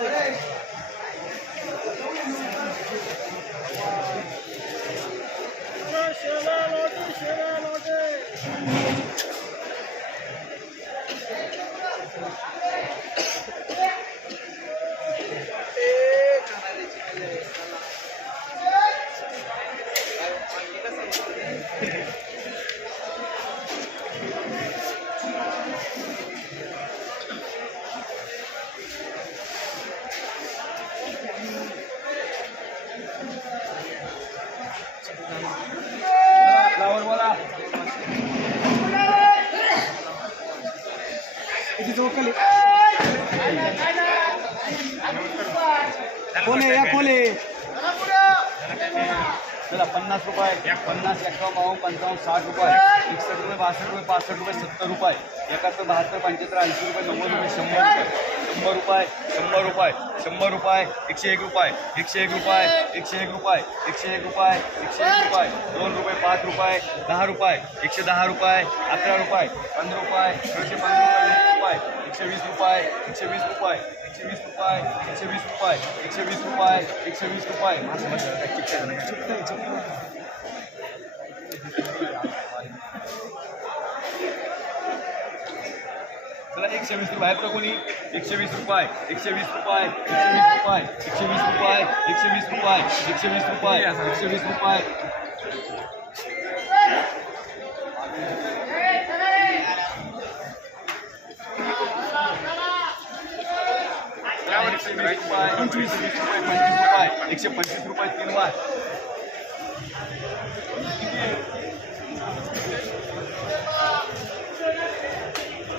Hey! Flower बोला. या चला पन्नास रुपये पन्नास एक्कावन्न बावन्न पंचावन्न साठ रुपये एकसष्ट रुपये बासष्ट रुपये पासष्ट रुपये सत्तर रुपये एकाहत्तर बहात्तर पंच्याहत्तर ऐंशी रुपये नव्वद रुपये शंभर रुपये. शंभर रुपये शंभर रुपये शंभर रुपये एकशे एक रुपये एकशे एक रुपये एकशे एक रुपये एकशे एक रुपये एकशे एक रुपये दोन रुपये पाच रुपये दहा रुपये एकशे दहा रुपये अकरा रुपये पंधरा रुपये एकशे पंधरा रुपये वीस रुपये एकशे वीस रुपये एकशे वीस रुपये एकशे वीस रुपये एकशे वीस रुपये एकशे वीस रुपये एकशे वीस रुपये एकशे वीस रुपये आहे कोणी एकशे वीस रुपये एकशे वीस रुपये एकशे वीस रुपये एकशे वीस रुपये एकशे वीस रुपये एकशे वीस रुपये एकशे वीस रुपये पंचवीस रुपये एकशे पंचवीस रुपये तीन वाय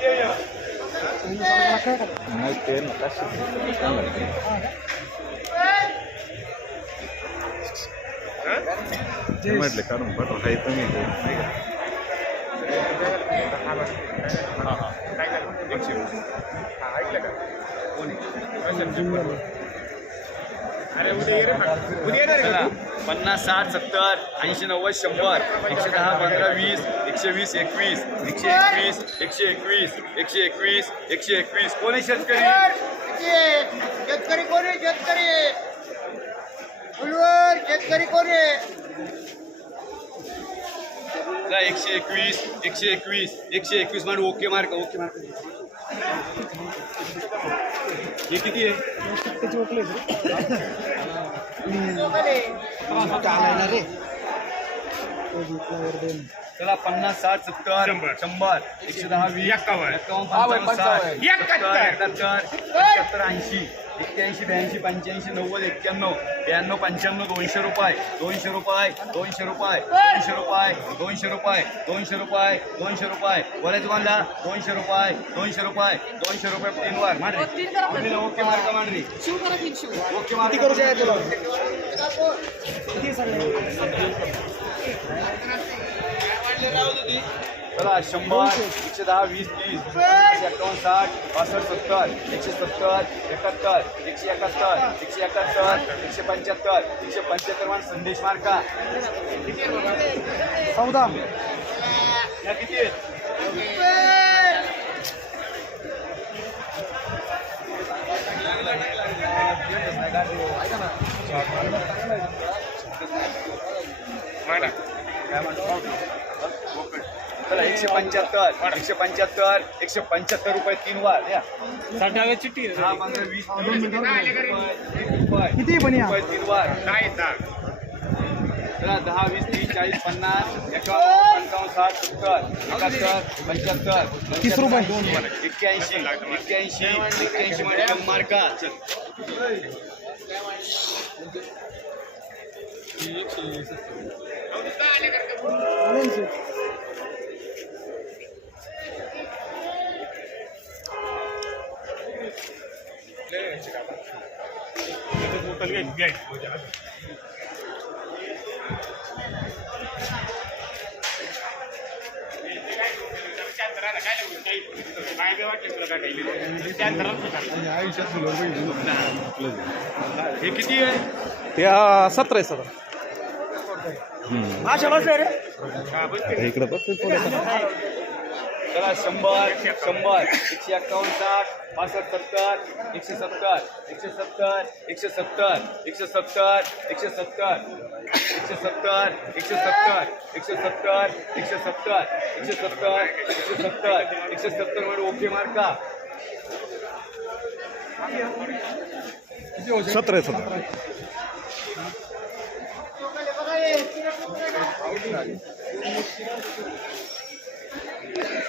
Yeah, yeah. नाही ते नका म्हटलं काढून पाठव काही पण नाही का हां हां. ऐकलं का कोणी चला पन्नास साठ सत्तर ऐंशी नव्वद शंभर एकशे दहा पंधरा वीस एकशे वीस एकवीस एकशे एकवीस एकशे एकवीस एकशे एकवीस एकशे एकवीस. कोण शेतकरी? शेतकरी कोणी? शेतकरी. शेतकरी कोणी? एकशे एकवीस एकशे एकवीस एकशे एकवीस. मान ओके मार्क ओके मार्क. हे किती आहे? चला पन्नास साठ सत्तर शंभर. एकशे दहा वीस. एक्कावन्न. एक्कावन्न. साठ एकाहत्तर पंच्याहत्तर ऐंशी. एक्क्याऐंशी ब्याऐंशी पंच्याऐंशी नव्वद एक्क्याण्णव ब्याण्णव पंच्याण्णव दोनशे रुपये दोनशे रुपये दोनशे रुपये दोनशे रुपये दोनशे रुपये दोनशे रुपये दोनशे रुपये. बोलायचं कोणला दोनशे रुपये दोनशे रुपये दोनशे रुपये तीन वार. मांडरी ओके मार्क मांडरी ओके मार्क करू चला शंभर एकशे दहा वीस तीस एकशे एकावन्न साठ पासष्ट सत्तर एकशे सत्तर एकाहत्तर एकशे एकाहत्तर एकशे एकाहत्तर एकशे पंच्याहत्तर एकशे पंच्याहत्तर मान संदेश मार्का चौदा या किती आहेत? चला एकशे पंच्याहत्तर एकशे पंच्याहत्तर एकशे पंच्याहत्तर रुपये तीन वार या. चिठ्ठी वीस तीस रुपये किती पण रुपये तीन वार चला दहा वीस तीस चाळीस पन्नास एकावन्न पंचावन्न साठ सत्तर एकाहत्तर पंच्याहत्तर तीस रुपये. एक्क्याऐंशी एक्क्याऐंशी एक्क्याऐंशी मध्ये कम मार्का. हे किती आहे? ते सतरा आहे सतरा. भाषा बसले रे. इकडे बघ चला शंभर शंभर एकशे एक्कावन्न साठ पासष्ट सत्तर एकशे सत्तर एकशे सत्तर एकशे सत्तर एकशे सत्तर एकशे सत्तर एकशे सत्तर एकशे सत्तर एकशे सत्तर एकशे सत्तर एकशे सत्तर एकशे सत्तर एकशे सत्तर वर ओके मार्का सत्र आहे सतरा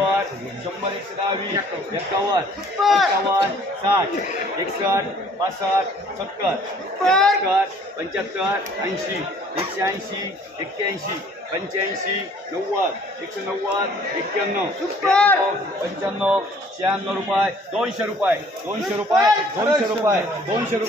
शंभर शंभर एकशे दहावीस एक्कावन्न एक्कावन्न साठ एकसष्ट पासष्ट सत्तर एकाहत्तर पंच्याहत्तर ऐंशी एकशे ऐंशी एक्क्याऐंशी पंच्याऐंशी नव्वद एकशे नव्वद एक्क्याण्णव पंच्याण्णव शहाण्णव रुपये दोनशे रुपये दोनशे रुपये दोनशे रुपये दोनशे रुपये.